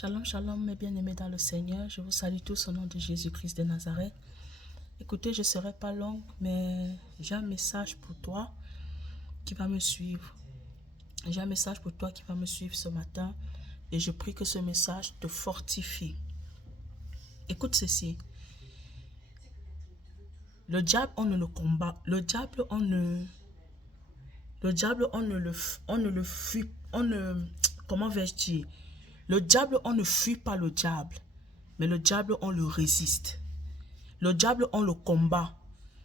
Shalom, shalom, mes bien-aimés dans le Seigneur. Je vous salue tous au nom de Jésus-Christ de Nazareth. Écoutez, je ne serai pas longue, mais j'ai un message pour toi qui va me suivre. J'ai un message pour toi qui va me suivre ce matin et je prie que ce message te fortifie. Écoute ceci. Le diable, on ne le combat. Le diable, on ne le fuit. Comment vais-je dire? Le diable, on ne fuit pas le diable, mais le diable, on le résiste. Le diable, on le combat.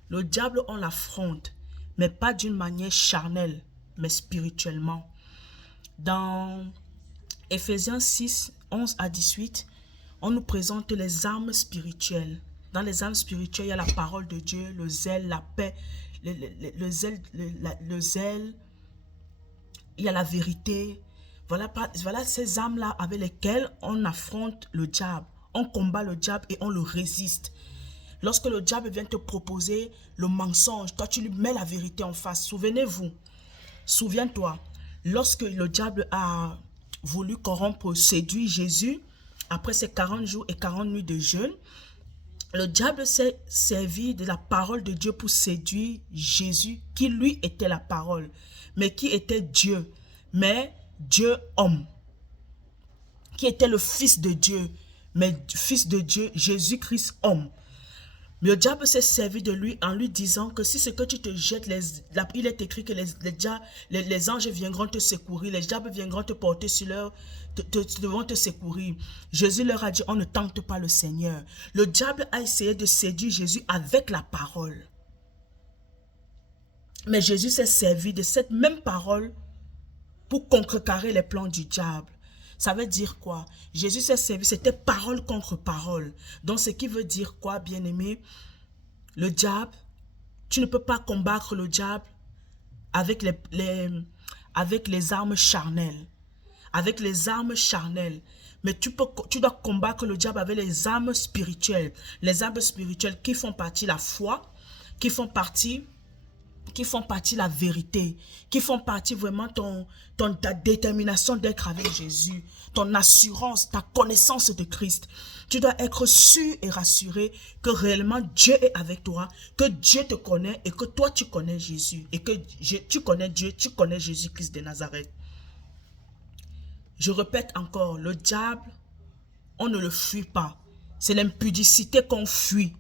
Le diable, on l'affronte, mais pas d'une manière charnelle, mais spirituellement. Dans Ephésiens 6, 11 à 18, on nous présente les armes spirituelles. Dans les armes spirituelles, il y a la parole de Dieu, le zèle, la paix, le zèle, il y a la vérité. Voilà ces armes-là avec lesquelles on affronte le diable. On combat le diable et on le résiste. Lorsque le diable vient te proposer le mensonge, toi tu lui mets la vérité en face. Souviens-toi, lorsque le diable a voulu corrompre, séduire Jésus, après ses 40 jours et 40 nuits de jeûne, le diable s'est servi de la parole de Dieu pour séduire Jésus, qui lui était la parole, mais qui était Dieu, mais Dieu homme, qui était le Fils de Dieu, mais Fils de Dieu, Jésus-Christ homme. Le diable s'est servi de lui en lui disant que si ce que tu te jettes, il est écrit que les anges viendront te secourir, les diables viendront te porter sur leur, devront te secourir. Jésus leur a dit, on ne tente pas le Seigneur. Le diable a essayé de séduire Jésus avec la parole. Mais Jésus s'est servi de cette même parole pour contrecarrer les plans du diable. Ça veut dire quoi? Jésus s'est servi, c'était parole contre parole. Donc ce qui veut dire quoi, bien-aimé? Le diable, tu ne peux pas combattre le diable avec les armes charnelles. Avec les armes charnelles. Mais tu dois combattre le diable avec les armes spirituelles. Les armes spirituelles qui font partie la foi, qui font partie la vérité, qui font partie vraiment ta détermination d'être avec Jésus, ton assurance, ta connaissance de Christ. Tu dois être sûr et rassuré que réellement Dieu est avec toi, que Dieu te connaît et que toi tu connais Jésus et que tu connais Dieu, tu connais Jésus-Christ de Nazareth. Je répète encore, le diable, on ne le fuit pas. C'est l'impudicité qu'on fuit.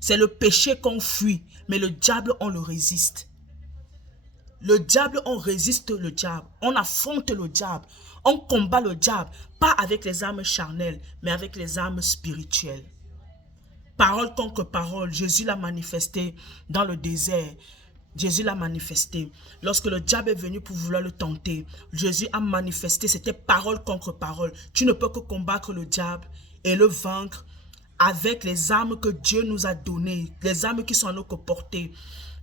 C'est le péché qu'on fuit. Mais le diable, on le résiste. Le diable, on résiste le diable. On affronte le diable. On combat le diable. Pas avec les armes charnelles, mais avec les armes spirituelles. Parole contre parole. Jésus l'a manifesté dans le désert. Jésus l'a manifesté. Lorsque le diable est venu pour vouloir le tenter, Jésus a manifesté. C'était parole contre parole. Tu ne peux que combattre le diable et le vaincre avec les armes que Dieu nous a données, les armes qui sont à notre portée.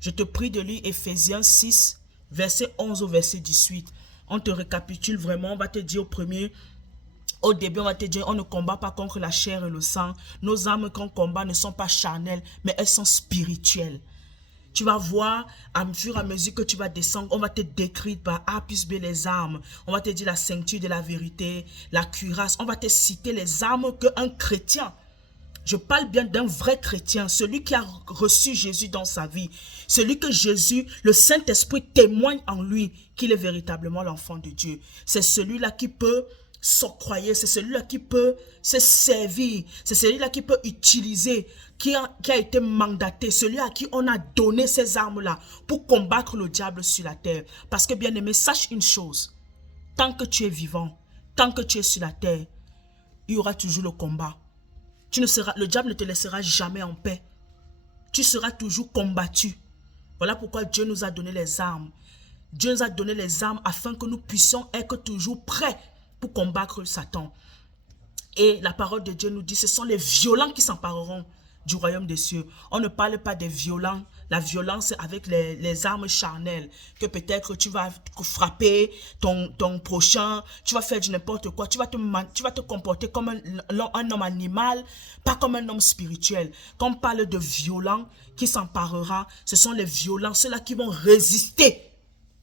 Je te prie de lire Ephésiens 6, verset 11 au verset 18. On te récapitule vraiment, on va te dire au début, on va te dire, on ne combat pas contre la chair et le sang. Nos armes qu'on combat ne sont pas charnelles, mais elles sont spirituelles. Tu vas voir, à fur et à mesure que tu vas descendre, on va te décrire par A plus B les armes. On va te dire la ceinture de la vérité, la cuirasse. On va te citer les armes qu'un chrétien, je parle bien d'un vrai chrétien, celui qui a reçu Jésus dans sa vie, celui que Jésus, le Saint-Esprit témoigne en lui qu'il est véritablement l'enfant de Dieu. C'est celui-là qui peut s'octroyer, c'est celui-là qui peut se servir, c'est celui-là qui peut utiliser, qui a été mandaté, celui à qui on a donné ces armes-là pour combattre le diable sur la terre. Parce que bien aimé, sache une chose, tant que tu es vivant, tant que tu es sur la terre, il y aura toujours le combat. Le diable ne te laissera jamais en paix. Tu seras toujours combattu. Voilà pourquoi Dieu nous a donné les armes. Dieu nous a donné les armes afin que nous puissions être toujours prêts pour combattre Satan. Et la parole de Dieu nous dit, ce sont les violents qui s'empareront du royaume des cieux. On ne parle pas des violents. La violence avec les armes charnelles. Que peut-être tu vas frapper ton prochain. Tu vas faire du n'importe quoi. Tu vas te comporter comme un homme animal. Pas comme un homme spirituel. Quand on parle de violents qui s'emparera, ce sont les violents. Ceux-là qui vont résister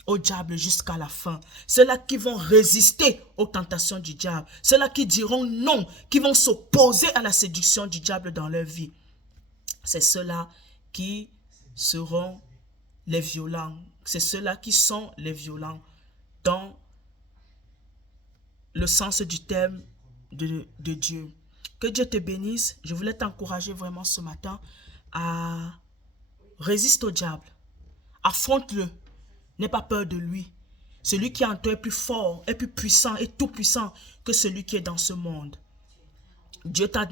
au diable jusqu'à la fin. Ceux-là qui vont résister aux tentations du diable. Ceux-là qui diront non, qui vont s'opposer à la séduction du diable dans leur vie. C'est ceux-là qui seront les violents. C'est ceux-là qui sont les violents dans le sens du terme de Dieu. Que Dieu te bénisse. Je voulais t'encourager vraiment ce matin à résister au diable. Affronte-le. N'aie pas peur de lui. Celui qui est en toi est plus fort, est plus puissant et tout puissant que celui qui est dans ce monde. Dieu t'a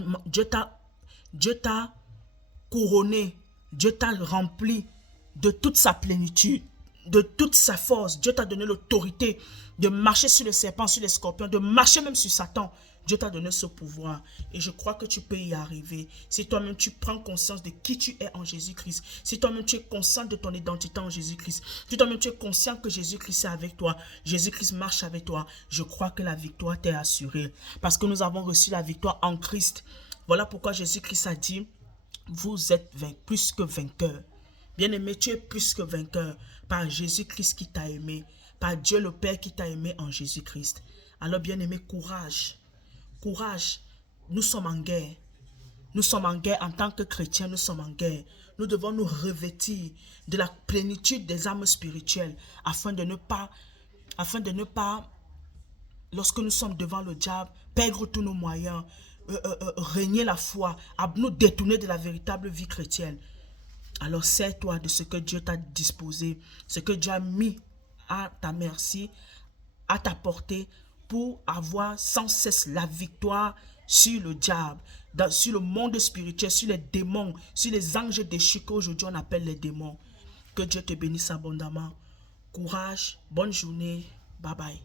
couronné. Dieu t'a rempli de toute sa plénitude, de toute sa force. Dieu t'a donné l'autorité de marcher sur les serpents, sur les scorpions, de marcher même sur Satan. Dieu t'a donné ce pouvoir et je crois que tu peux y arriver. Si toi-même tu prends conscience de qui tu es en Jésus-Christ, si toi-même tu es conscient de ton identité en Jésus-Christ, si toi-même tu es conscient que Jésus-Christ est avec toi, Jésus-Christ marche avec toi, je crois que la victoire t'est assurée. Parce que nous avons reçu la victoire en Christ. Voilà pourquoi Jésus-Christ a dit, vous êtes plus que vainqueurs. Bien-aimé, tu es plus que vainqueur par Jésus-Christ qui t'a aimé, par Dieu le Père qui t'a aimé en Jésus-Christ. Alors bien-aimé, courage. Courage, nous sommes en guerre. Nous sommes en guerre en tant que chrétiens, nous sommes en guerre. Nous devons nous revêtir de la plénitude des armes spirituelles afin de ne pas, lorsque nous sommes devant le diable, perdre tous nos moyens, régner la foi, à nous détourner de la véritable vie chrétienne. Alors sers-toi de ce que Dieu t'a disposé, ce que Dieu a mis à ta merci, à ta portée, pour avoir sans cesse la victoire sur le diable, sur le monde spirituel, sur les démons, sur les anges déchus qu'aujourd'hui on appelle les démons. Que Dieu te bénisse abondamment. Courage, bonne journée, bye bye.